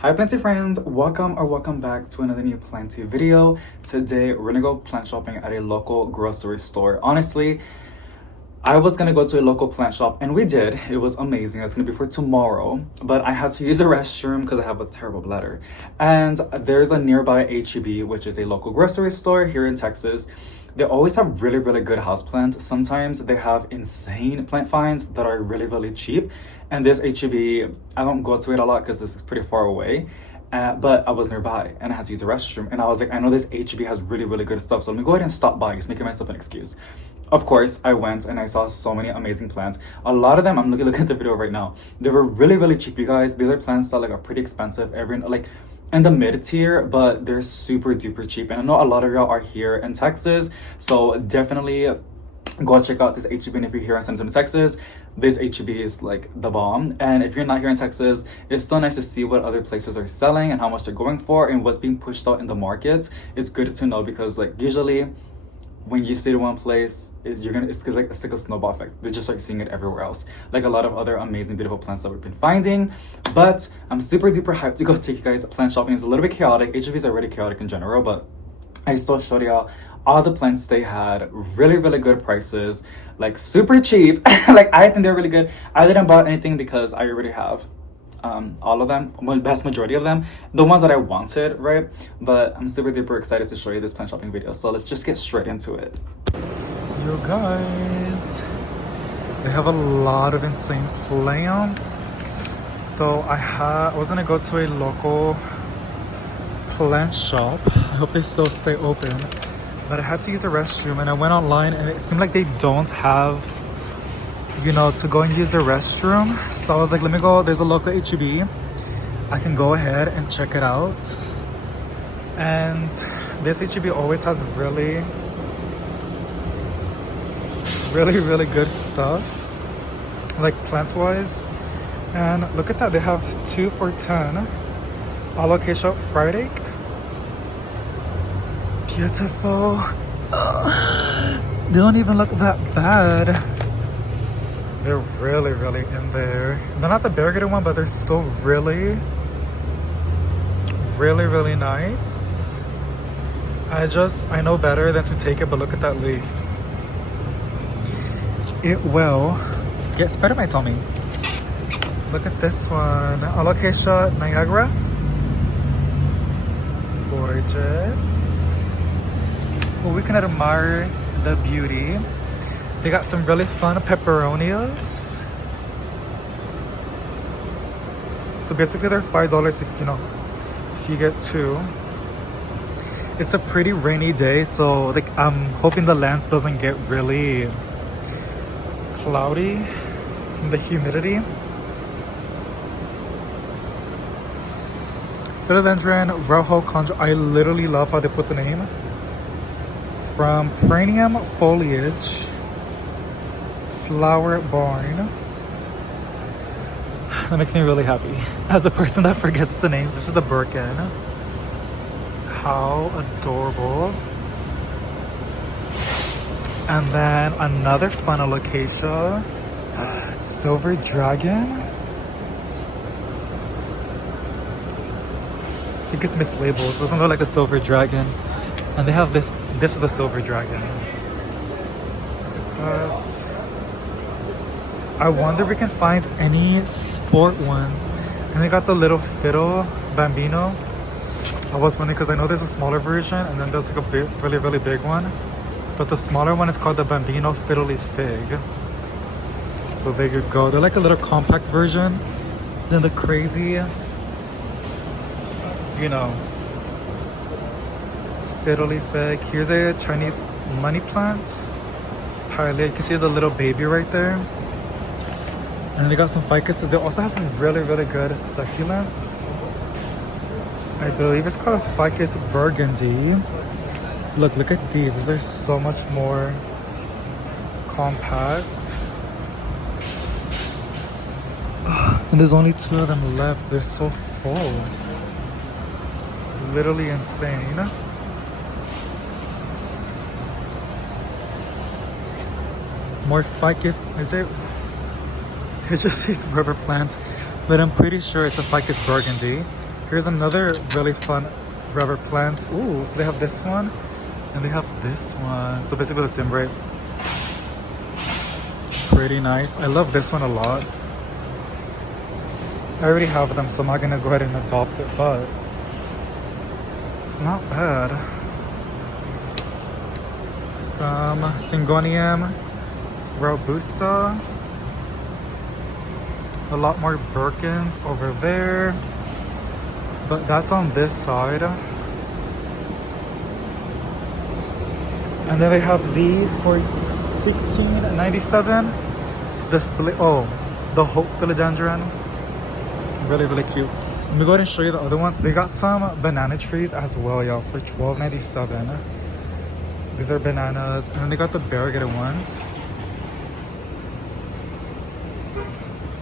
Hi Plenty friends, welcome back to another new Plenty video. Today we're gonna go plant shopping at a local grocery store. Honestly, I was gonna go to a local plant shop and we did. It was amazing. It's gonna be for tomorrow, but I had to use a restroom because I have a terrible bladder. And there's a nearby HEB, which is a local grocery store here in Texas. They always have really good houseplants. Sometimes they have insane plant finds that are really cheap. And this HEB, I don't go to it a lot because this is pretty far away. But I was nearby and I had to use the restroom. And I was like, I know this HEB has really good stuff, so let me go ahead and stop by, just making myself an excuse. Of course, I went and I saw so many amazing plants. A lot of them, I'm looking at the video right now, they were really cheap, you guys. These are plants that are pretty expensive, like in the mid tier, but they're super duper cheap. And I know a lot of y'all are here in Texas, so definitely go check out this HEB. And if you're here in San Antonio, Texas, this HEB is like the bomb. And if you're not here in Texas, it's still nice to see what other places are selling and how much they're going for and what's being pushed out in the market. It's good to know because like usually when you stay to one place, it's like a snowball effect. They just start seeing it everywhere else, like a lot of other amazing beautiful plants that we've been finding. But I'm super duper hyped to go take you guys plant shopping. It's a little bit chaotic. HEBs are already chaotic in general, but I still showed y'all all the plants they had. Really good prices, like super cheap. Like I think they're really good. I didn't buy anything because I already have all of them, well, vast majority of them, the ones that I wanted, right? But I'm super duper excited to show you this plant shopping video, so let's just get straight into it. You guys, they have a lot of insane plants. So I was gonna go to a local plant shop. I hope they still stay open, but I had to use a restroom and I went online and it seemed like they don't have, you know, to go and use the restroom. So I was like, let me go, there's a local HEB, I can go ahead and check it out. And this HEB always has really good stuff, like plant wise. And look at that, they have 2 for $10 alocasia fried egg. Beautiful. They don't even look that bad. They're really in there. They're not the variegated one, but they're still really nice. I know better than to take it, but look at that leaf. It will get spider mites on me. Look at this one, alocasia Niagara. Gorgeous. Well, we can admire the beauty. They got some really fun pepperonias. So basically they're $5 if you get 2. It's a pretty rainy day, so like I'm hoping the lens doesn't get really cloudy in the humidity. Philodendron Rojo Conjo. I literally love how they put the name. From perennium foliage, flower barn. That makes me really happy. As a person that forgets the names, this is the Birkin. How adorable. And then another fun alocasia, silver dragon. I think it's mislabeled. It doesn't look like a silver dragon. And they have this is the silver dragon. But I wonder if we can find any sport ones. And they got the little fiddle bambino. I was wondering because I know there's a smaller version and then there's like a big, really big one. But the smaller one is called the bambino fiddly fig. So there you go. They're like a little compact version. Then the crazy, you know, fiddly fig. Here's a Chinese money plant. Pilot. You can see the little baby right there. And they got some ficuses. They also have some really good succulents. I believe it's called ficus burgundy. Look at these. These are so much more compact. And there's only 2 of them left. They're so full. Literally insane. More ficus. Is it? It just says rubber plant, but I'm pretty sure it's a ficus burgundy. Here's another really fun rubber plant. Ooh, so they have this one and they have this one. So basically the same rate. Pretty nice. I love this one a lot. I already have them, so I'm not gonna go ahead and adopt it, but it's not bad. Some Syngonium robusta. A lot more Birkins over there, but that's on this side. And then they have these for $16.97. The split, oh, the Hope Philodendron. Really, really cute. Let me go ahead and show you the other ones. They got some banana trees as well, y'all, for $12.97. These are bananas, and then they got the variegated ones.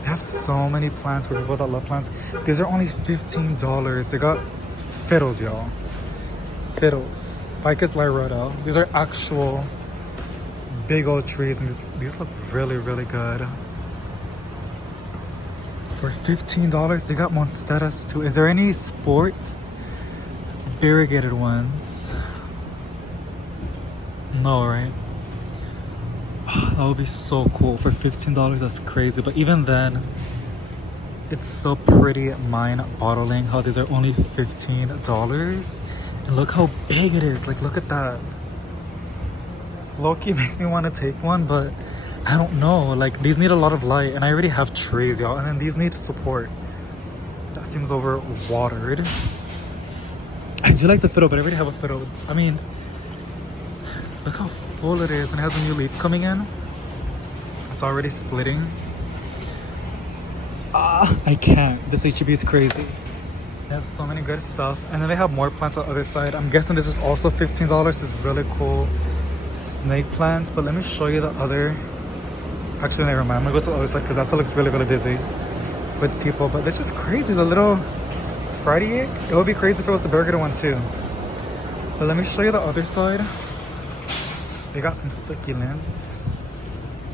They have so many plants for people that love plants. These are only $15. They got fiddles, y'all. Fiddles. Ficus lyrota. These are actual big old trees, and these look really, really good. For $15, they got monsteras too. Is there any sport variegated ones? No, right? That would be so cool. For $15, that's crazy. But even then, it's so pretty mind-boggling how these are only $15. And look how big it is. Like, look at that. Low-key makes me want to take one, but I don't know. Like, these need a lot of light, and I already have trees, y'all. And then these need support. That seems over-watered. I do like the fiddle, but I already have a fiddle. I mean, look how full it is, and it has a new leaf coming in. It's already splitting. I can't. This HEB is crazy. They have so many good stuff. And then they have more plants on the other side. I'm guessing this is also $15. This is really cool snake plants. But let me show you the other. Actually, never mind. I'm gonna go to the other side because that side looks really, really busy with people. But this is crazy. The little Friday egg. It would be crazy if it was the burger one too. But let me show you the other side. They got some succulents.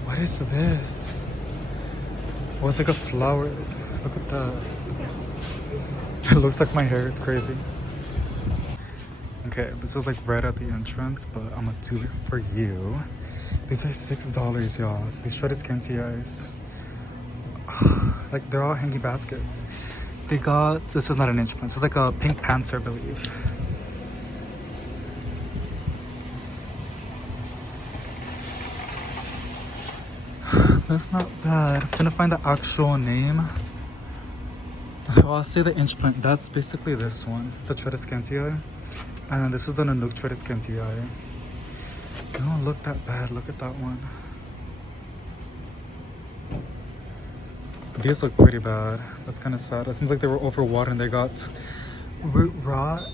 What is this? Oh, it's like a flowers. Look at that. It looks like my hair. It's crazy. Okay, this is like right at the entrance, but I'm gonna do it for you. These are $6, y'all. These shredded scanty eyes. Like, they're all hanging baskets. They got, this is not an inch plant. This is like a pink panther, I believe. That's not bad. I'm trying to find the actual name. Well, I'll say the inch plant. That's basically this one, the Tradescantii. And then this is the Nanook Tradescantii. They don't look that bad. Look at that one. These look pretty bad. That's kind of sad. It seems like they were overwatered and they got root rot.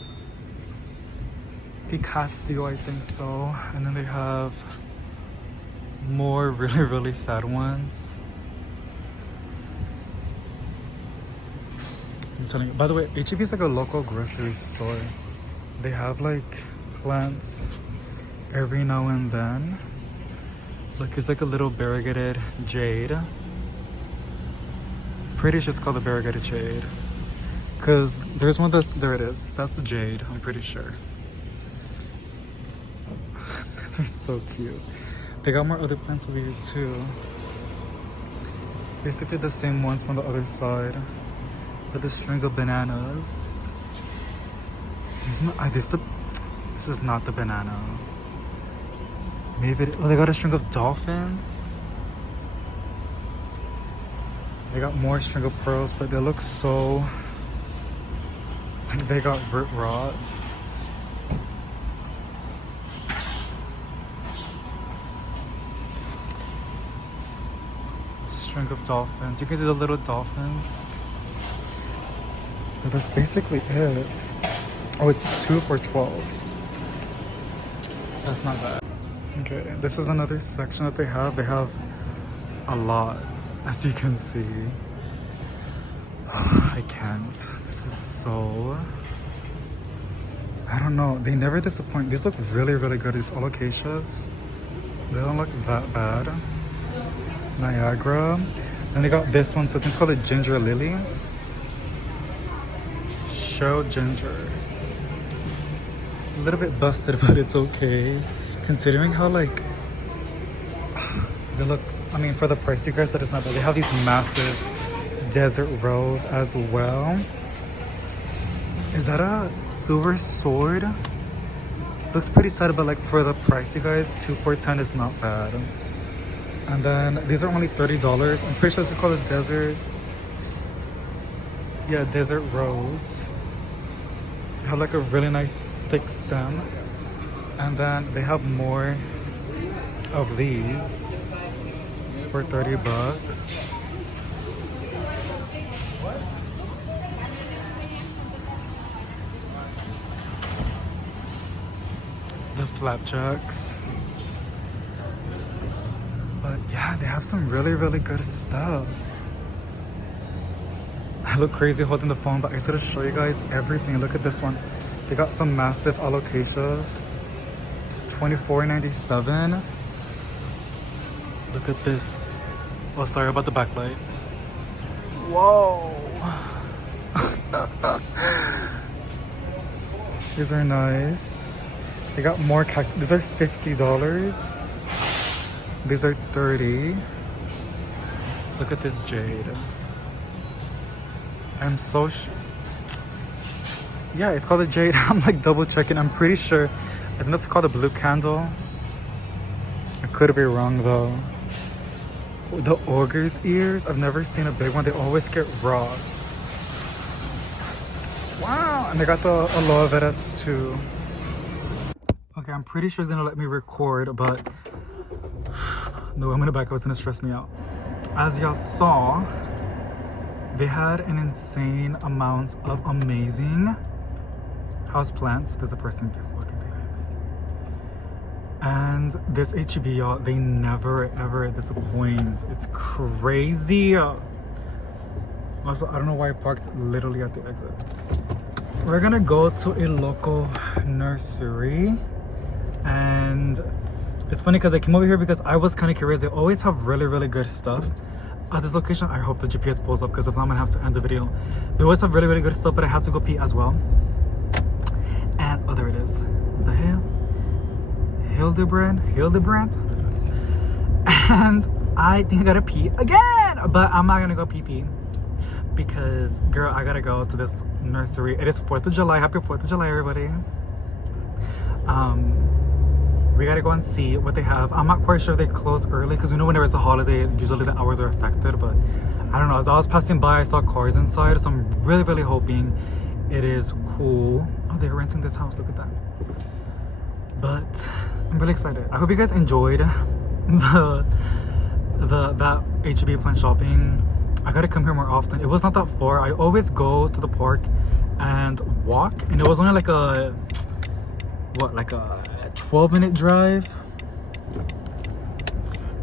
Picasso, I think so. And then they have more really, really sad ones. I'm telling you. By the way, HEB is like a local grocery store. They have like plants every now and then. Look, it's like a little variegated jade. Pretty sure it's called the variegated jade. Cause there's one that's, there it is. That's the jade, I'm pretty sure. These are so cute. They got more other plants over here too. Basically the same ones from the other side. With the string of bananas. This is not the banana. Maybe oh, they got a string of dolphins. They got more string of pearls, but they look so like they got root rot. String of dolphins. You can see the little dolphins. But that's basically it. Oh, it's 2 for $12. That's not bad. Okay, this is another section that they have. They have a lot, as you can see. I can't. This is so... I don't know. They never disappoint. These look really, really good. These alocasias. They don't look that bad. Niagara. And they got this one, so I think it's called a ginger lily. Cheryl Ginger. A little bit busted, but it's okay. Considering how like they look, I mean, for the price, you guys, that is not bad. They have these massive desert rose as well. Is that a silver sword? Looks pretty sad, but like for the price, you guys, 2 for $10 is not bad. And then these are only $30. I'm pretty sure this is called a desert. Yeah, desert rose. They have like a really nice thick stem. And then they have more of these for $30. The flapjacks. But yeah, they have some really, really good stuff. I look crazy holding the phone, but I just gotta show you guys everything. Look at this one. They got some massive alocasias. $24.97. Look at this. Oh, sorry about the backlight. Whoa. These are nice. They got more these are $50. These are $30. Look at this jade. I'm so yeah, it's called a jade. I'm like double checking. I'm pretty sure. I think that's called a blue candle. I could be wrong though. The ogre's ears. I've never seen a big one. They always get raw. Wow. And they got the aloe veras too. Okay, I'm pretty sure it's gonna let me record, but no, I'm gonna back up. It's gonna stress me out. As y'all saw, they had an insane amount of amazing houseplants. There's a person walking behind me. And this HEB, y'all, they never ever disappoint. It's crazy. Also, I don't know why I parked literally at the exit. We're gonna go to a local nursery. And it's funny because I came over here because I was kind of curious. They always have really, really good stuff at this location. I hope the GPS pulls up because if not, I'm gonna have to end the video. They always have really, really good stuff, but I had to go pee as well. And oh, there it is. What the hell? Hildebrand. And I think I gotta pee again, but I'm not gonna go pee because, girl, I gotta go to this nursery. It is 4th of July. Happy 4th of July, everybody. We gotta go and see what they have. I'm not quite sure if they close early because you know whenever it's a holiday, usually the hours are affected, but I don't know. As I was passing by, I saw cars inside, so I'm really, really hoping it is cool. Oh, they're renting this house. Look at that. But I'm really excited. I hope you guys enjoyed that HEB plant shopping. I gotta come here more often. It was not that far. I always go to the park and walk, and it was only like a 12-minute drive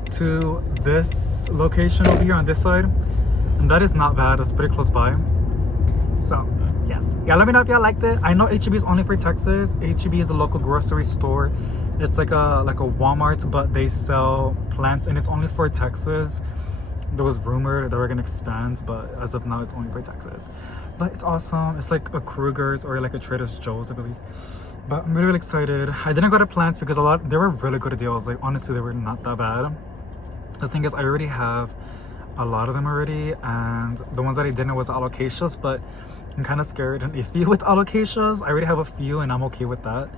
to this location over here on this side, and that is not bad. That's pretty close by. So yes, yeah, let me know if y'all liked it. I know HEB is only for Texas. HEB is a local grocery store. It's like a Walmart, but they sell plants, and it's only for Texas. There was rumored that we're gonna expand, but as of now, it's only for Texas. But it's awesome. It's like a Kruger's or like a Trader Joe's, I believe. But I'm really, really excited. I didn't go to plants because they were really good deals. Like, honestly, they were not that bad. The thing is, I already have a lot of them already, and the ones that I didn't was alocasias, but I'm kind of scared and iffy with alocasias. I already have a few and I'm okay with that.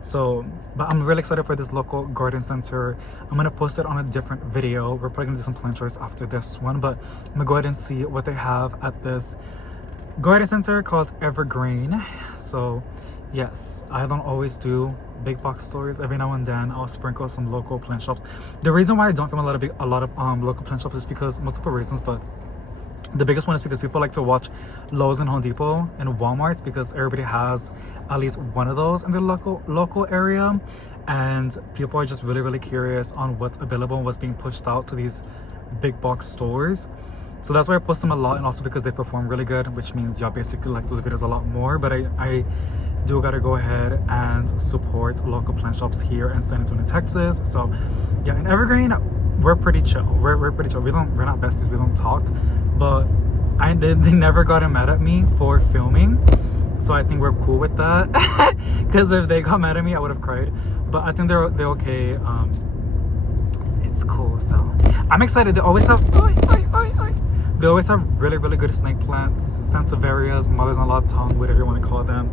So, but I'm really excited for this local garden center. I'm gonna post it on a different video. We're probably gonna do some plant choice after this one, but I'm gonna go ahead and see what they have at this garden center called Evergreen. So yes, I don't always do big box stores. Every now and then I'll sprinkle some local plant shops. The reason why I don't film a lot of local plant shops is because multiple reasons, but the biggest one is because people like to watch Lowe's and Home Depot and Walmart's because everybody has at least one of those in their local area, and people are just really, really curious on what's available and what's being pushed out to these big box stores. So that's why I post them a lot, and also because they perform really good, which means y'all basically like those videos a lot more. But I do gotta go ahead and support local plant shops here in San Antonio, Texas. So yeah, in Evergreen, we're pretty chill. We're pretty chill. We're not besties, we don't talk, but they never got mad at me for filming. So I think we're cool with that. Because if they got mad at me, I would have cried. But I think they're okay. It's cool. So I'm excited. They always have they always have really, really good snake plants, santiverias, mother's-in-law tongue, whatever you want to call them.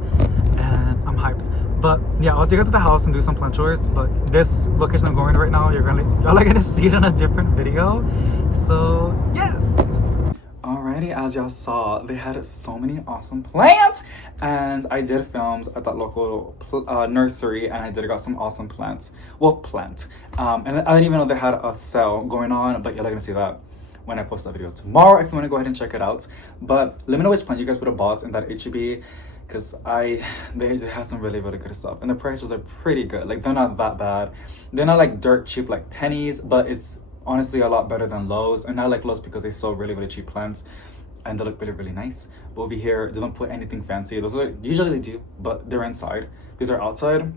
And I'm hyped. But yeah, I'll see you guys at the house and do some plant chores. But this location I'm going right now, y'all are gonna see it in a different video. So yes. Alrighty, as y'all saw, they had so many awesome plants, and I did films at that local nursery, and I did got some awesome plants. Well, and I didn't even know they had a sale going on, but you're gonna see that when I post that video tomorrow if you want to go ahead and check it out. But let me know which plant you guys would have bought in that HEB, because they have some really, really good stuff, and the prices are pretty good. Like, they're not that bad. They're not like dirt cheap like pennies, but it's honestly a lot better than Lowe's. And I like Lowe's because they sell really, really cheap plants and they look really, really nice. But over here, they don't put anything fancy. Those are, usually they do, but they're inside. These are outside.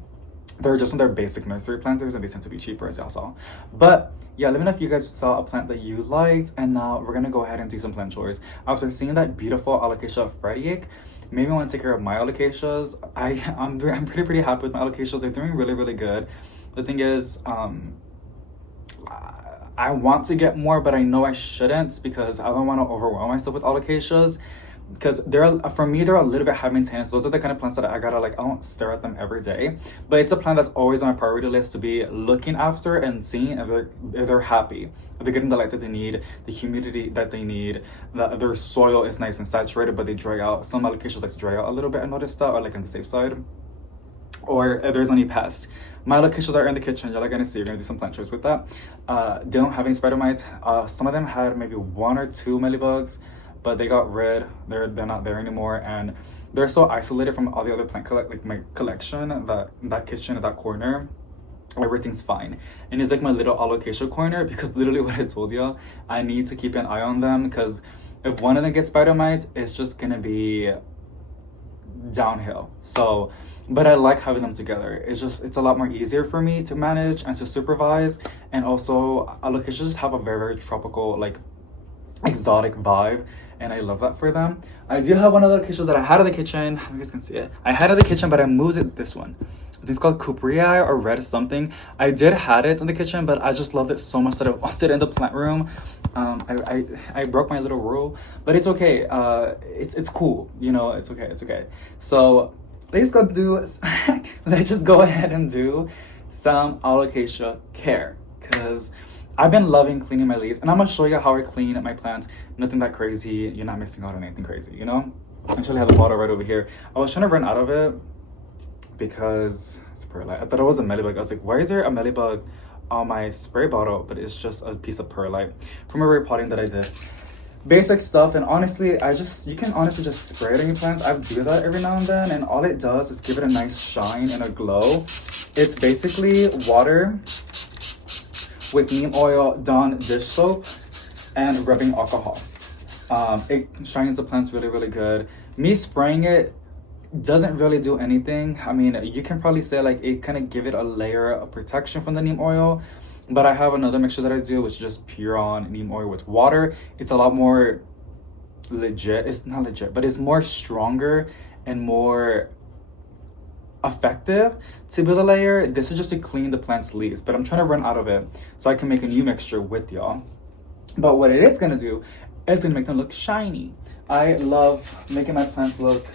They're just in their basic nursery planters, and they tend to be cheaper, as y'all saw. But yeah, let me know if you guys saw a plant that you liked. And now we're gonna go ahead and do some plant chores. After seeing that beautiful alocasia Frederick, maybe I want to take care of my alocasias. I'm pretty happy with my alocasias. They're doing really, really good. The thing is, I want to get more, but I know I shouldn't, because I don't want to overwhelm myself with alocasias, because for me they're a little bit high maintenance. Those are the kind of plants that I gotta, like, I don't stare at them every day, but it's a plant that's always on my priority list to be looking after and seeing if they're happy, if they're getting the light that they need, the humidity that they need, that their soil is nice and saturated, but they dry out. Some alocasias like to dry out a little bit, I noticed that, or like on the safe side, or if there's any pests. My alocasias are in the kitchen. Y'all are gonna see. We're gonna do some plant chores with that. They don't have any spider mites. Some of them had maybe 1 or 2 mealybugs, but they got rid. They're not there anymore, and they're so isolated from all the other plant like my collection, that kitchen, that corner. Everything's fine, and it's like my little alocasia corner, because literally what I told y'all, I need to keep an eye on them, because if one of them gets spider mites, it's just gonna be downhill. So, but I like having them together. It's a lot more easier for me to manage and to supervise. And also, alocasias just have a very, very tropical, like, exotic vibe, and I love that for them. I do have one of the alocasias that I had in the kitchen. You guys can see it. I had it in the kitchen, but I moved it. This one, I think it's called Cooperii or Red something. I did had it in the kitchen, but I just loved it so much that I wanted it in the plant room. I broke my little rule, but it's okay. It's cool, you know. It's okay. So let's just go ahead and do some alocasia care, because I've been loving cleaning my leaves, and I'm gonna show you how I clean my plants. Nothing that crazy. You're not missing out on anything crazy, you know. I actually have a bottle right over here. I was trying to run out of it because it's perlite. I thought it was a mellibug. I was like, why is there a mellibug on my spray bottle? But it's just a piece of perlite from a repotting that I did. Basic stuff, and honestly, you can honestly just spray it on your plants. I do that every now and then, and all it does is give it a nice shine and a glow. It's basically water with neem oil, Dawn dish soap, and rubbing alcohol. It shines the plants really, really good. Me spraying it doesn't really do anything. I mean, you can probably say like it kind of give it a layer of protection from the neem oil, but I have another mixture that I do, which is just pure on neem oil with water. It's a lot more legit. It's not legit, but it's more stronger and more effective to build a layer. This is just to clean the plant's leaves, but I'm trying to run out of it so I can make a new mixture with y'all. But what it is gonna do is gonna make them look shiny. I love making my plants look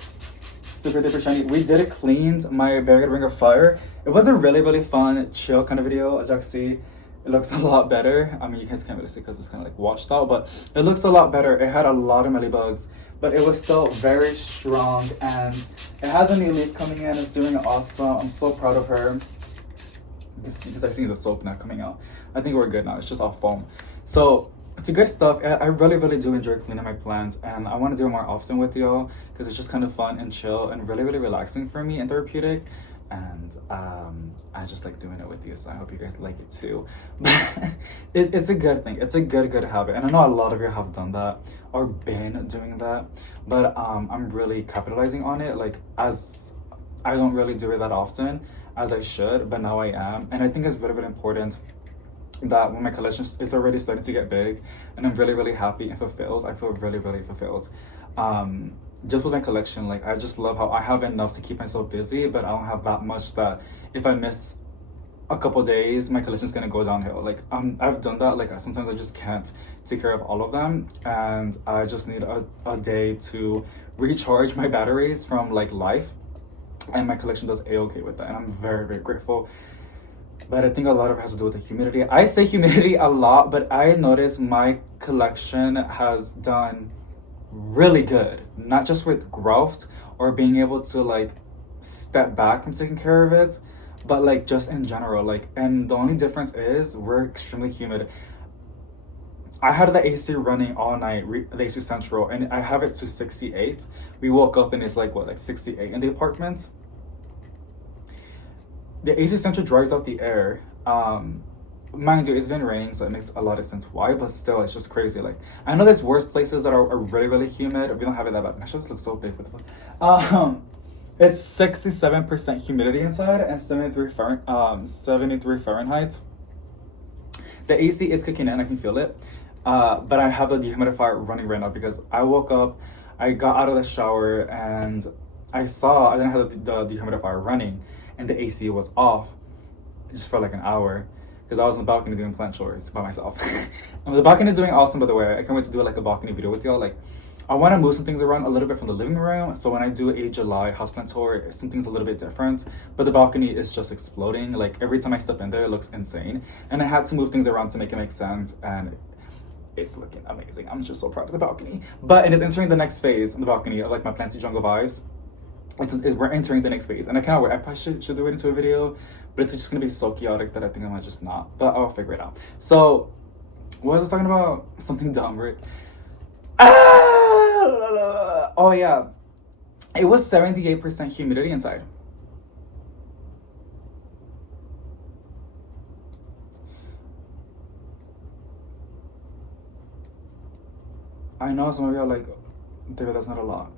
super duper shiny. We did it cleaned my variegated ring of fire. It was a really, really fun, chill kind of video. As you can see, it looks a lot better. I mean, you guys can't really see because it's kind of like washed out, but it looks a lot better. It had a lot of mealybugs, but it was still very strong, and it has a new leaf coming in. It's doing awesome. I'm so proud of her because I've seen the soap now coming out. I think we're good now. It's just all foam. So it's a good stuff. I really, really do enjoy cleaning my plants, and I want to do it more often with y'all because it's just kind of fun and chill and really, really relaxing for me and therapeutic. And I just like doing it with you, so I hope you guys like it too. But it's a good thing. It's a good habit, and I know a lot of you have done that or been doing that, but I'm really capitalizing on it. Like, as I don't really do it that often as I should, but now I am, and I think it's really, really important that when my collection is already starting to get big and I'm really, really happy and fulfilled, I feel really, really fulfilled. just with my collection, like I just love how I have enough to keep myself busy, but I don't have that much that if I miss a couple days, my collection's gonna go downhill. Like I've done that. Like sometimes I just can't take care of all of them, and I just need a day to recharge my batteries from like life, and my collection does a-okay with that, and I'm very, very grateful. But I think a lot of it has to do with the humidity. I say humidity a lot, but I noticed my collection has done really good, not just with growth or being able to like step back from taking care of it, but like just in general. Like, and the only difference is we're extremely humid. I had the AC running all night, the AC Central, and I have it to 68. We woke up and it's like what, like 68 in the apartment. The AC Central dries out the air. Mind you, it's been raining, so it makes a lot of sense why, but still, it's just crazy. Like, I know there's worse places that are really, really humid. We don't have it that bad. Actually, this looks so big. What the fuck? It's 67% humidity inside and 73 Fahrenheit. The AC is kicking in, I can feel it. But I have the dehumidifier running right now because I woke up, I got out of the shower, and I didn't have the dehumidifier running, and the AC was off just for like an hour because I was on the balcony doing plant chores by myself. And the balcony is doing awesome, by the way. I can't wait to do like a balcony video with y'all. Like, I want to move some things around a little bit from the living room, so when I do a July houseplant tour, something's a little bit different. But the balcony is just exploding. Like, every time I step in there, it looks insane. And I had to move things around to make it make sense, and it's looking amazing. I'm just so proud of the balcony. But it is entering the next phase in the balcony of like my Planty Jungle vibes. We're entering the next phase, and I cannot wait. I probably should do it into a video, but it's just gonna be so chaotic that I think I might just not. But I'll figure it out. So, what was I talking about? Something dumb, right? Oh yeah, it was 78% humidity inside. I know some of you are like, David, that's not a lot.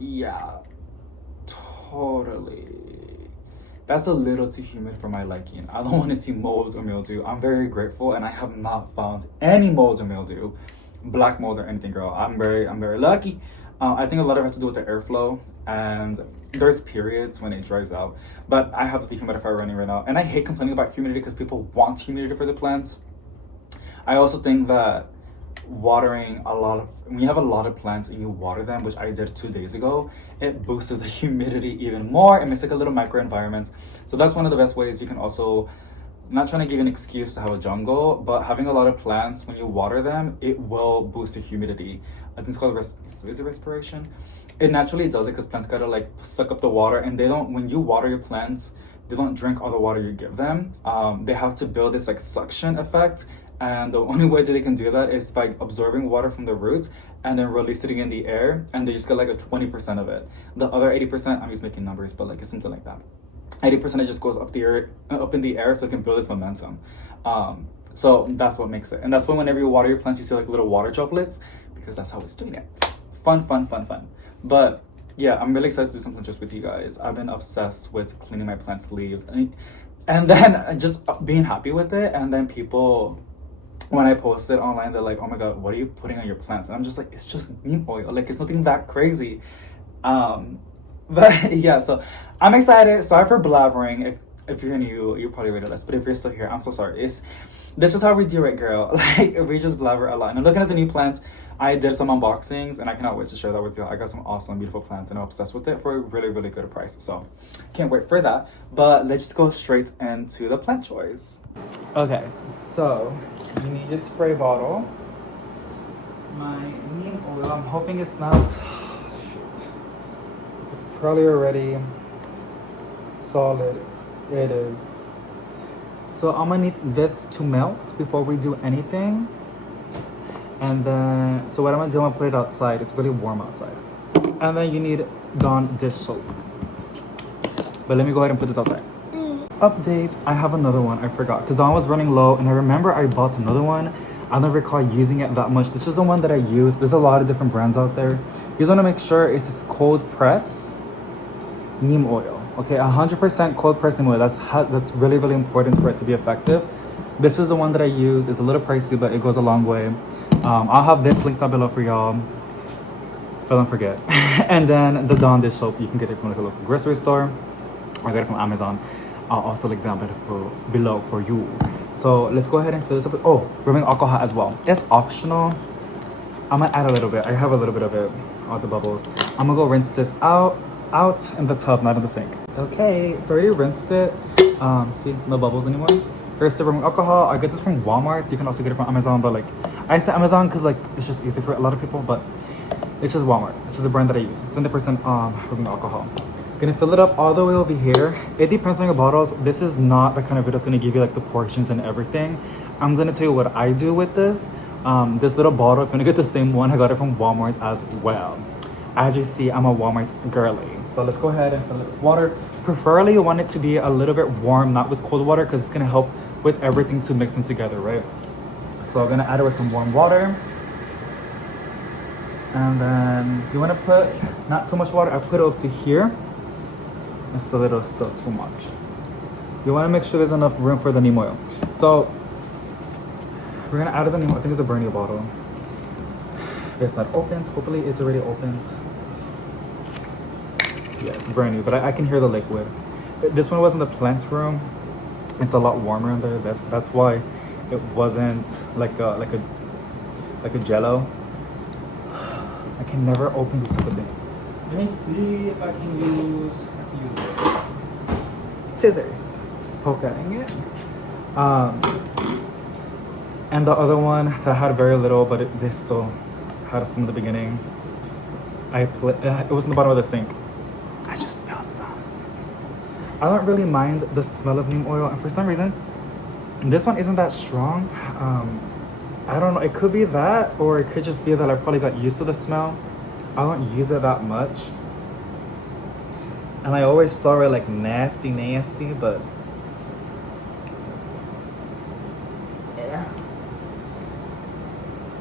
Yeah, totally. That's a little too humid for my liking. I don't want to see mold or mildew. I'm very grateful, and I have not found any mold or mildew, black mold or anything, girl. I'm very lucky. I think a lot of it has to do with the airflow, and there's periods when it dries out. But I have the dehumidifier running right now, and I hate complaining about humidity because people want humidity for the plants. I also think that watering when you have a lot of plants and you water them, which I did 2 days ago, it boosts the humidity even more. It makes like a little micro environment. So that's one of the best ways you can also, not trying to give an excuse to have a jungle, but having a lot of plants, when you water them, it will boost the humidity. I think it's called is it respiration? It naturally does it because plants gotta like suck up the water, and they don't, when you water your plants, they don't drink all the water you give them. They have to build this like suction effect. And the only way that they can do that is by absorbing water from the roots and then releasing it in the air, and they just get like a 20% of it. The other 80%, I'm just making numbers, but like it's something like that. 80% it just goes up in the air so it can build its momentum. So that's what makes it. And that's why whenever you water your plants, you see like little water droplets, because that's how it's doing it. Fun. But yeah, I'm really excited to do something just with you guys. I've been obsessed with cleaning my plants' leaves and then just being happy with it. And then people, when I post it online, they're like, oh my god, what are you putting on your plants? And I'm just like, it's just neem oil. Like, it's nothing that crazy. But yeah, so I'm excited. Sorry for blabbering. If you're new, you probably rated this. But if you're still here, I'm so sorry. This is how we do it, girl. Like, we just blabber a lot. And I'm looking at the new plants. I did some unboxings, and I cannot wait to share that with you. I got some awesome, beautiful plants, and I'm obsessed with it for a really, really good price. So, can't wait for that. But let's just go straight into the plant choice. Okay, so you need a spray bottle. My neem oil, I'm hoping it's not, shoot. It's probably already solid. It is. So I'm gonna need this to melt before we do anything. And then, so what I'm gonna do, I'm gonna put it outside. It's really warm outside. And then you need Dawn dish soap. But let me go ahead and put this outside. Update, I have another one, I forgot. Because Dawn was running low, and I remember I bought another one. I don't recall using it that much. This is the one that I use. There's a lot of different brands out there. You just wanna make sure it's this cold press neem oil. Okay, 100% cold press neem oil. That's really, really important for it to be effective. This is the one that I use. It's a little pricey, but it goes a long way. I'll have this linked down below for y'all. but don't forget. And then the Dawn dish soap, you can get it from like a local grocery store. I got it from Amazon. I'll also link down below for you. So let's go ahead and fill this up. Oh, rubbing alcohol as well. It's optional. I'm gonna add a little bit. I have a little bit of it, all the bubbles. I'm gonna go rinse this out in the tub, not in the sink. Okay, so I already rinsed it. See, no bubbles anymore. Here's the rubbing alcohol. I get this from Walmart. You can also get it from Amazon, but like I say Amazon because like it's just easy for a lot of people, but it's just Walmart. It's just a brand that I use. 70% rubbing alcohol. Gonna fill it up all the way over here. It depends on your bottles. This is not the kind of video that's gonna give you like the portions and everything. I'm gonna tell you what I do with this. This little bottle, if you wanna get the same one, I got it from Walmart as well. As you see, I'm a Walmart girly. So let's go ahead and fill it with water. Preferably you want it to be a little bit warm, not with cold water, because it's gonna help with everything to mix in together, right? So I'm gonna add it with some warm water. And then you wanna put not too much water. I put it up to here. It's a little still too much. You wanna make sure there's enough room for the neem oil. So we're gonna add the neem oil. I think it's a brand new bottle. It's not opened. Hopefully it's already opened. Yeah, it's brand new, but I can hear the liquid. This one was in the plant room. It's a lot warmer in there. That's why it wasn't like a jello. I can never open these stupid things. Let me see if I can use this. Scissors. Just poking it. And the other one that had very little, but they still had some at the beginning. It was in the bottom of the sink. I just spilled some. I don't really mind the smell of neem oil, and for some reason, this one isn't that strong. I don't know, it could be that, or it could just be that I probably got used to the smell. I don't use it that much. And I always saw it like nasty, but yeah.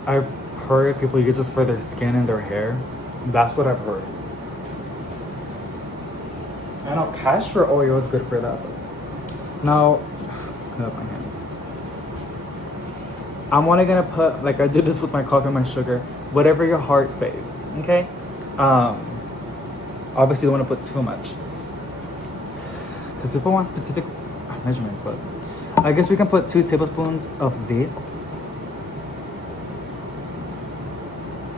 I've heard people use this for their skin and their hair. That's what I've heard. I know castor oil is good for that. Now, clean up my hands. I'm only gonna put, like I did this with my coffee and my sugar, whatever your heart says, okay? Obviously you don't wanna put too much, because people want specific measurements, but I guess we can put 2 tablespoons of this.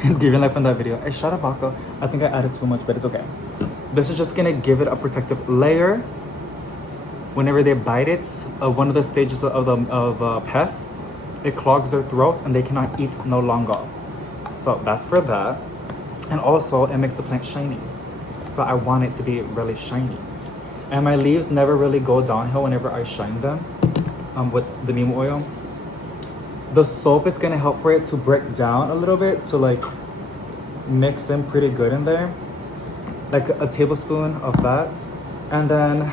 It's giving life from that video. I shot a vodka. I think I added too much, but it's okay. This is just gonna give it a protective layer. Whenever they bite it, one of the stages of pests, it clogs their throat and they cannot eat no longer. So that's for that. And also it makes the plant shiny. So I want it to be really shiny. And my leaves never really go downhill whenever I shine them with the neem oil. The soap is gonna help for it to break down a little bit, to like mix in pretty good in there. Like a tablespoon of that. And then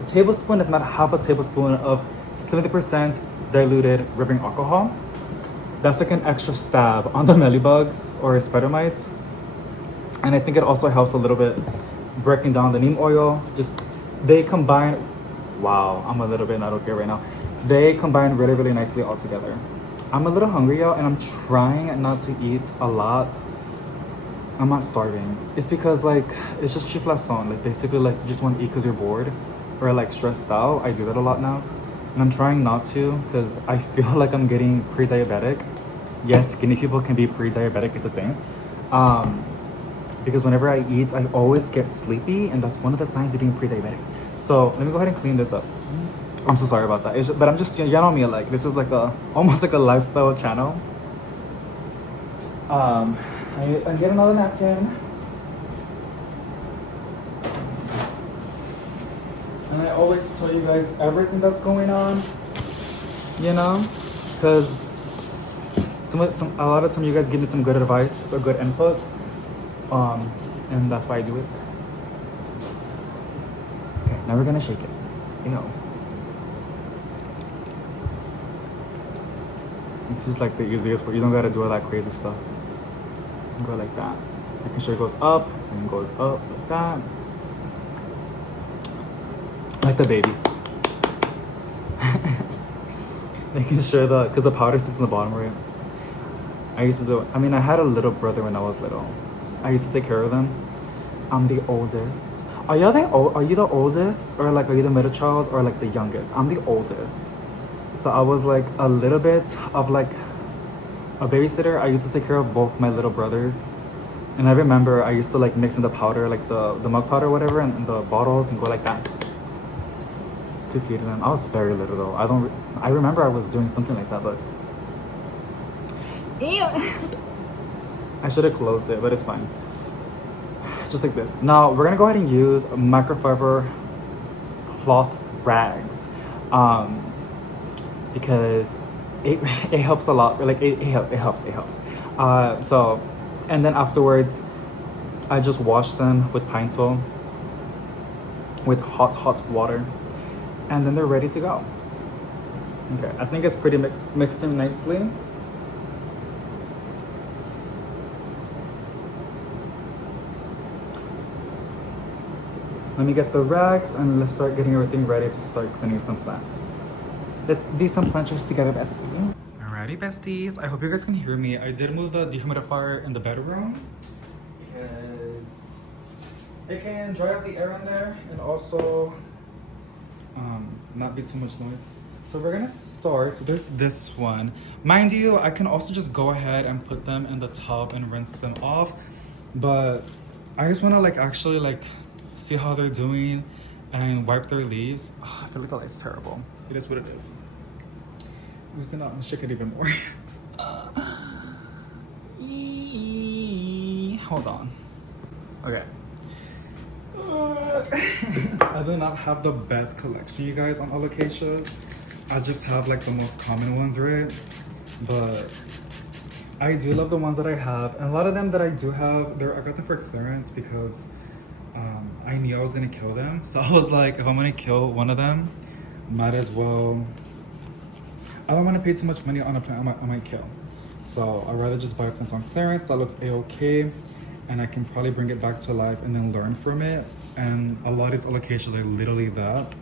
a tablespoon, if not half a tablespoon of 70% diluted rubbing alcohol. That's like an extra stab on the mealybugs or spider mites. And I think it also helps a little bit breaking down the neem oil. Just, they combine, wow, I'm a little bit not okay right now. They combine really, really nicely all together. I'm a little hungry, y'all, and I'm trying not to eat a lot. I'm not starving. It's because like, it's just chiflason. Like basically like you just want to eat because you're bored or like stressed out. I do that a lot now. And I'm trying not to, because I feel like I'm getting pre-diabetic. Yes, skinny people can be pre-diabetic, it's a thing. Because whenever I eat, I always get sleepy, and that's one of the signs of being pre-diabetic. So let me go ahead and clean this up. I'm so sorry about that. But I'm just, you know me, like this is like almost like a lifestyle channel. I get another napkin. And I always tell you guys everything that's going on, you know, because a lot of time you guys give me some good advice or good input, and that's why I do it. Okay, now we're gonna shake it. You know, this is like the easiest part. You don't gotta do all that crazy stuff. You go like that. Making sure it goes up and goes up like that. Like the babies. Making sure that, because the powder sticks in the bottom, right? I used to do it. I mean, I had a little brother when I was little. I used to take care of them. I'm the oldest. Are you the oldest, or like are you the middle child, or like the youngest? I'm the oldest. So I was like a little bit of like a babysitter. I used to take care of both my little brothers. And I remember I used to like mix in the powder, like the milk powder or whatever, in the bottles and go like that to feed them. I was very little though. I remember I was doing something like that, but I should have closed it, but it's fine. Just like this. Now we're gonna go ahead and use microfiber cloth rags, because it helps a lot. Like it helps. So, and then afterwards, I just wash them with pine sol with hot water, and then they're ready to go. Okay, I think it's pretty mixed in nicely. Let me get the rags and let's start getting everything ready to start cleaning some plants. Let's do some planters together, bestie. Alrighty, besties. I hope you guys can hear me. I did move the dehumidifier in the bedroom because it can dry out the air in there and also not be too much noise. So we're gonna start this one. Mind you, I can also just go ahead and put them in the tub and rinse them off, but I just wanna like actually like see how they're doing and wipe their leaves. Oh, I feel like the light's terrible. It is what it is. I'm just gonna shake it even more. Hold on. Okay. I do not have the best collection, you guys, on alocasias. I just have like the most common ones, right? But I do love the ones that I have, and a lot of them that I do have, I got them for clearance because I knew I was gonna kill them. So I was like, if I'm gonna kill one of them, might as well. I don't want to pay too much money on a plant I might kill. So I'd rather just buy plants on clearance. That looks a-okay, and I can probably bring it back to life and then learn from it. And a lot of these alocasias are literally that.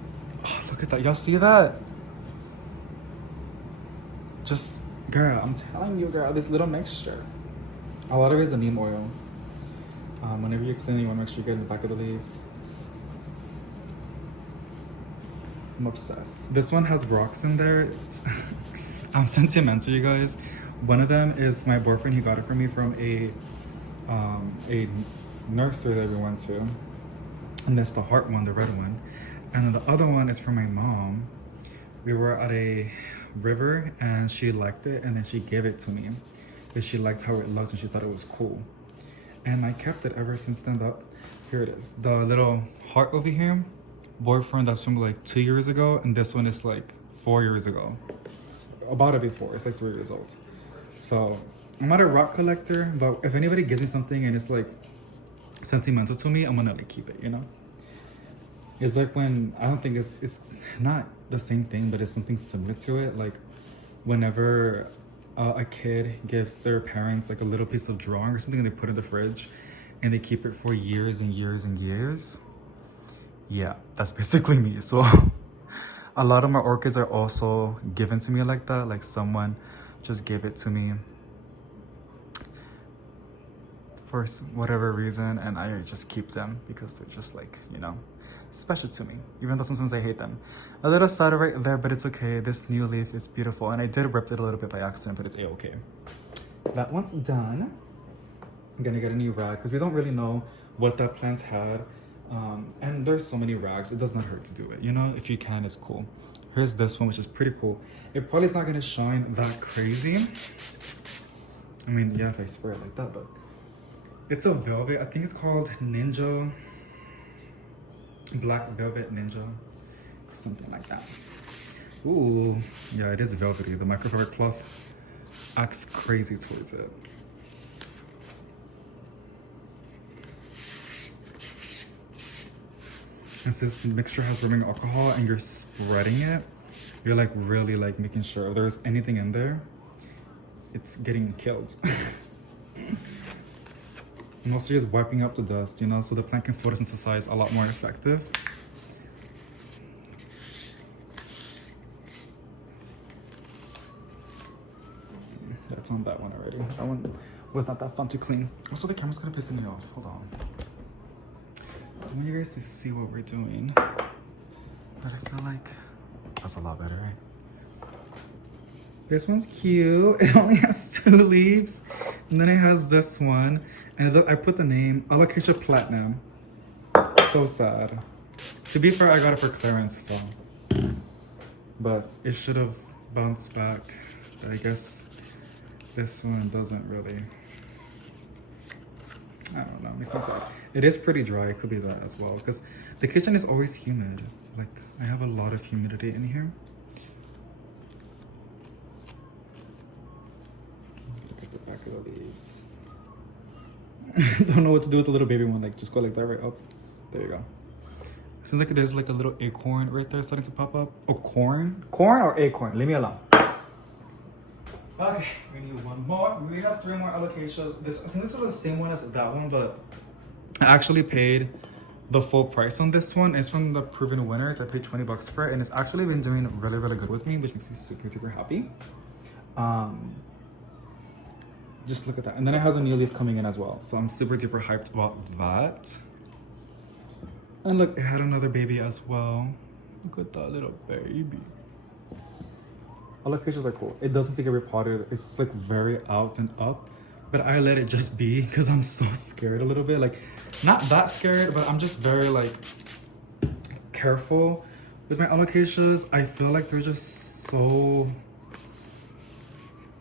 Oh, look at that, y'all see that? Just, girl, I'm telling you, girl, this little mixture. A lot of it is the neem oil. Whenever you're cleaning, you want to make sure you get in the back of the leaves. I'm obsessed. This one has rocks in there. I'm sentimental, you guys. One of them is my boyfriend. He got it for me from a nursery that we went to. And that's the heart one, the red one. And then the other one is from my mom. We were at a river and she liked it, and then she gave it to me because she liked how it looked and she thought it was cool. And I kept it ever since then. Here it is, the little heart over here. Boyfriend, that's from like 2 years ago, and this one is like 4 years ago. About to be 4. It's like 3 years old. So I'm not a rock collector, but if anybody gives me something and it's like sentimental to me, I'm gonna like keep it, you know? It's like when, I don't think it's not the same thing, but it's something similar to it. Like whenever a kid gives their parents like a little piece of drawing or something and they put it in the fridge and they keep it for years and years and years. Yeah, that's basically me. So a lot of my orchids are also given to me like that. Like someone just gave it to me for whatever reason, and I just keep them because they're just like, you know, special to me, even though sometimes I hate them. A little sad right there, but it's okay. This new leaf is beautiful, and I did rip it a little bit by accident, but it's a-okay. That one's done. I'm gonna get a new rag because we don't really know what that plant had, and there's so many rags, it does not hurt to do it, you know? If you can, it's cool. Here's this one, which is pretty cool. It probably is not gonna shine that crazy. I mean, yeah, if I spray it like that, but it's a velvet. I think it's called Ninja. Black Velvet Ninja. Something like that. Ooh, yeah, it is velvety. The microfiber cloth acts crazy towards it. And since the mixture has rubbing alcohol and you're spreading it, you're like really like making sure if there's anything in there, it's getting killed. And also just wiping up the dust, you know, so the plant can photosynthesize a lot more effective. That's on that one already. That was not that fun to clean. Also, the camera's gonna piss me off. Hold on. I want you guys to see what we're doing. But I feel like that's a lot better, right? This one's cute. It only has 2 leaves. And then it has this one. And look, I put the name Alocasia Platinum. So sad. To be fair, I got it for clearance, so. But it should have bounced back. But I guess this one doesn't really. I don't know, it makes me sad. It is pretty dry, it could be that as well. Because the kitchen is always humid. Like, I have a lot of humidity in here. Look at the back of the leaves. Don't know what to do with the little baby one. Like, just go like that right up. There you go. Seems like there's like a little acorn right there starting to pop up. Oh, corn? Corn or acorn? Leave me alone. Okay, we need one more. We have 3 more alocasias. I think this is the same one as that one, but I actually paid the full price on this one. It's from the Proven Winners. I paid 20 bucks for it, and it's actually been doing really, really good with me, which makes me super, super happy. Just look at that. And then it has a new leaf coming in as well. So I'm super duper hyped about that. And look, it had another baby as well. Look at that little baby. Alocasias are cool. It doesn't get repotted. It's like very out and up. But I let it just be because I'm so scared a little bit. Like, not that scared, but I'm just very like careful with my alocasias. I feel like they're just so...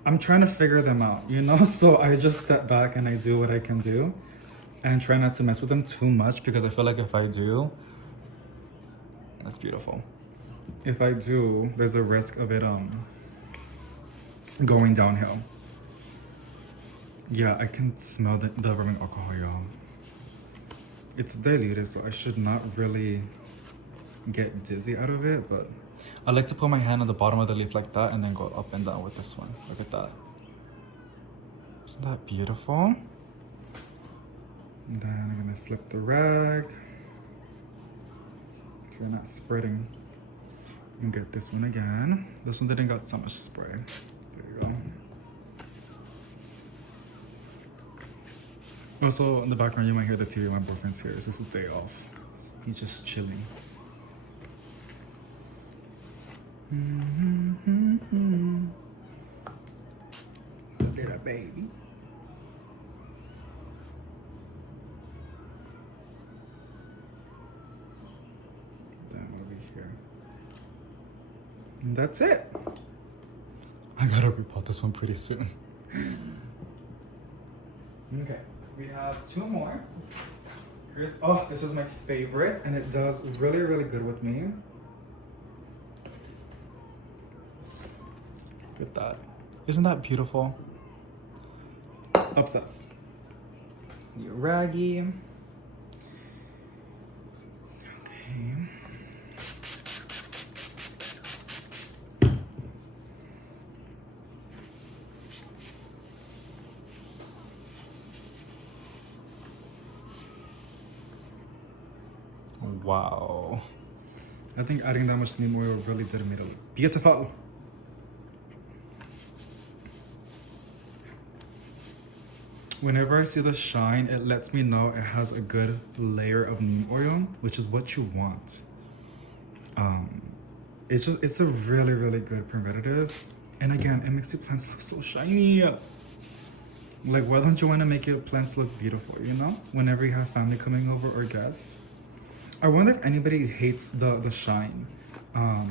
I'm trying to figure them out, you know? So I just step back and I do what I can do. And try not to mess with them too much because I feel like if I do... That's beautiful. If I do, there's a risk of it going downhill. Yeah, I can smell the rubbing alcohol, y'all. It's diluted, so I should not really get dizzy out of it, but I like to put my hand on the bottom of the leaf like that and then go up and down with this one. Look at that. Isn't that beautiful? And then I'm gonna flip the rag. If you're not spreading. And get this one again. This one didn't got so much spray. There you go. Also, in the background, you might hear the TV. My boyfriend's here. This is his day off. He's just chilling. Look at that baby. Then over here. And that's it. I gotta repot this one pretty soon. Okay, we have 2 more. Oh, this is my favorite, and it does really, really good with me. Look at that. Isn't that beautiful? Obsessed. New raggy. Okay. Wow. I think adding that much neem oil really did make it look beautiful. Whenever I see the shine, it lets me know it has a good layer of neem oil, which is what you want. It's a really, really good preventative. And again, it makes your plants look so shiny. Like, why don't you want to make your plants look beautiful, you know? Whenever you have family coming over or guests. I wonder if anybody hates the shine.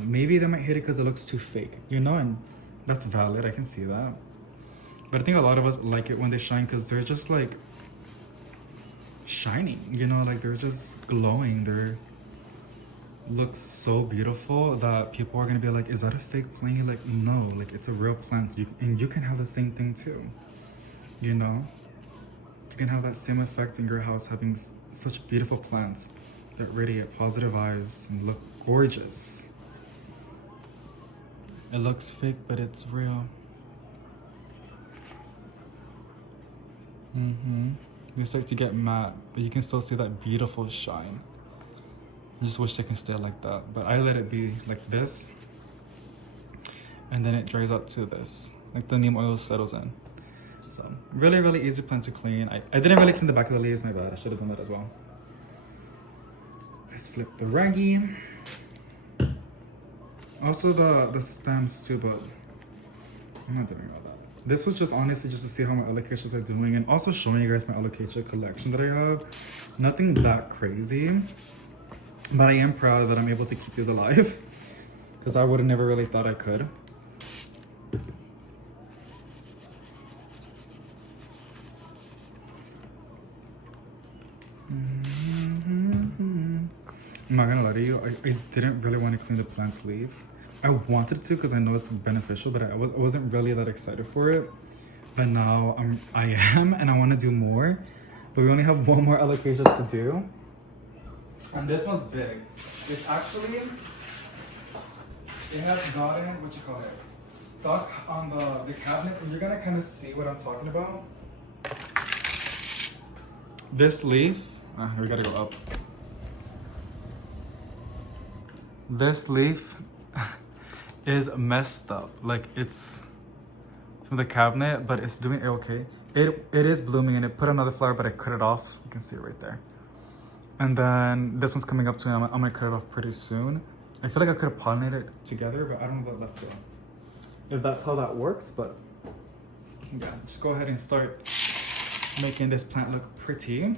Maybe they might hate it because it looks too fake, you know? And that's valid, I can see that. But I think a lot of us like it when they shine because they're just like shining, you know, like they're just glowing. They're looks so beautiful that people are gonna be like, is that a fake plant? You're like, no, like it's a real plant. And you can have the same thing too, you know? You can have that same effect in your house, having such beautiful plants that radiate positive vibes and look gorgeous. It looks fake, but it's real. They start to get matte, but you can still see that beautiful shine. I just wish they can stay like that, but I let it be like this, and then it dries out to this, like the neem oil settles in. So really, really easy plant to clean. I didn't really clean the back of the leaves, my bad. I should have done that as well. Let's flip the raggy. Also the stems too, but I'm not doing all that. This was just honestly just to see how my alocasias are doing and also showing you guys my alocasia collection that I have. Nothing that crazy, but I am proud that I'm able to keep these alive because I would have never really thought I could. I'm not gonna lie to you, I didn't really want to clean the plant's leaves. I wanted to because I know it's beneficial, but I wasn't really that excited for it. But now I am, and I want to do more. But we only have one more alocasia to do. And this one's big. It's actually, it has gotten, stuck on the cabinets, and you're gonna kind of see what I'm talking about. This leaf, we gotta go up. This leaf is messed up. Like it's from the cabinet, but it's doing okay. It is blooming and it put another flower, but I cut it off. You can see it right there. And then this one's coming up too. I'm gonna cut it off pretty soon. I feel like I could have pollinated it together, but I don't know if that's how that works. But yeah, just go ahead and start making this plant look pretty.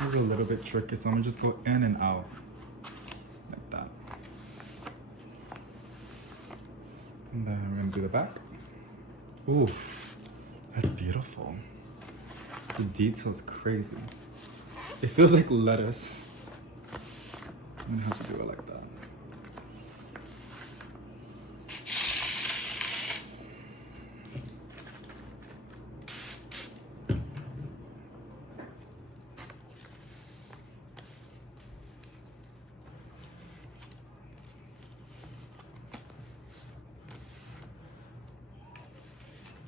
It's a little bit tricky, so I'm gonna just go in and out like that. And then we're gonna do the back. Ooh, that's beautiful. The detail's crazy. It feels like lettuce. I'm gonna have to do it like that.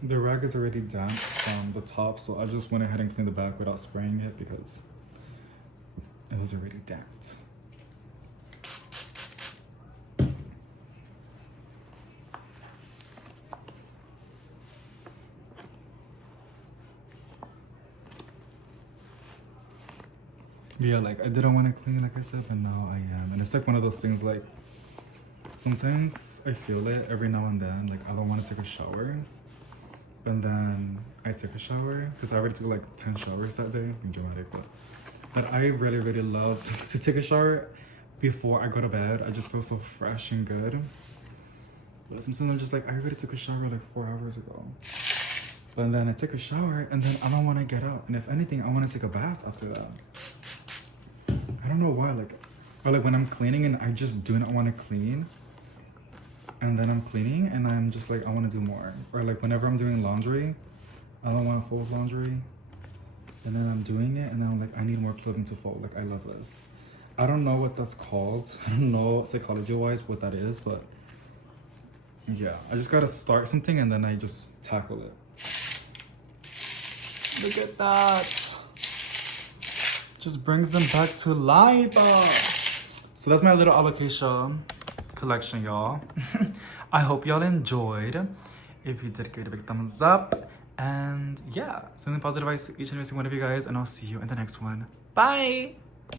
The rag is already damp from the top, so I just went ahead and cleaned the back without spraying it because it was already damped. Yeah, like I didn't want to clean, like I said, but now I am. And it's like one of those things, like sometimes I feel it every now and then, like I don't want to take a shower. And then I took a shower because I already took like 10 showers that day. Being dramatic, but I really, really love to take a shower before I go to bed. I just feel so fresh and good. But sometimes I'm just like, I already took a shower like 4 hours ago. But then I take a shower and then I don't want to get up. And if anything, I want to take a bath after that. I don't know why, or like when I'm cleaning and I just do not want to clean. And then I'm cleaning and I'm just like, I want to do more. Or like whenever I'm doing laundry, I don't want to fold laundry. And then I'm doing it and I'm like, I need more clothing to fold. Like I love this. I don't know what that's called. I don't know psychology-wise what that is, but yeah, I just gotta start something and then I just tackle it. Look at that. Just brings them back to life. So that's my little alocasia collection, y'all. I hope y'all enjoyed. If you did, give it a big thumbs up. And yeah, sending positive vibes to each and every single one of you guys, and I'll see you in the next one. Bye.